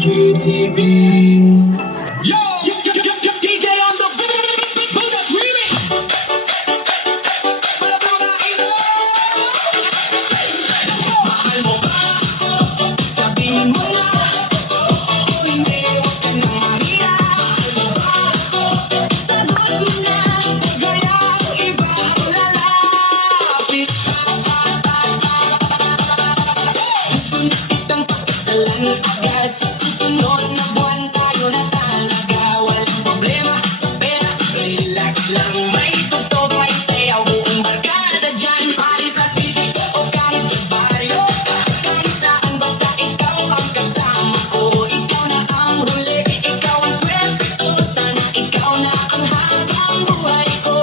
GTV. DJ on the Buddha's remix. Mahal mo ba? Sabihin mo na. O hindi, huwag ka nang mahiya. Mahal mo ba? Sagot mo na. Gaya ang iba ang lalapit. Gusto na kitang pagkasalan agad. Sa susunod na buwan tayo na talaga. Walang problema sa pera. Relax lang, may tutupay sayaw. Buong barkada dyan. Paris sa city o kahit sa baryo. Kahit saan basta ikaw ang kasama ko. Ikaw na ang huli, ikaw ang swerte ko. Sana ikaw na ang habang buhay ko.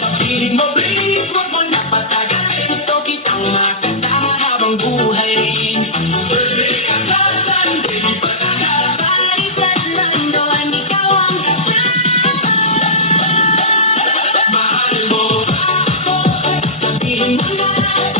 Sabihin mo please, wag mo na patagalin. Gusto kitang makasama habang buhay rin. Pwede ka sa San, pwede pa tagal. Paris at London, ikaw ang kasama. Mahal mo ba ako? Sabihin mo na.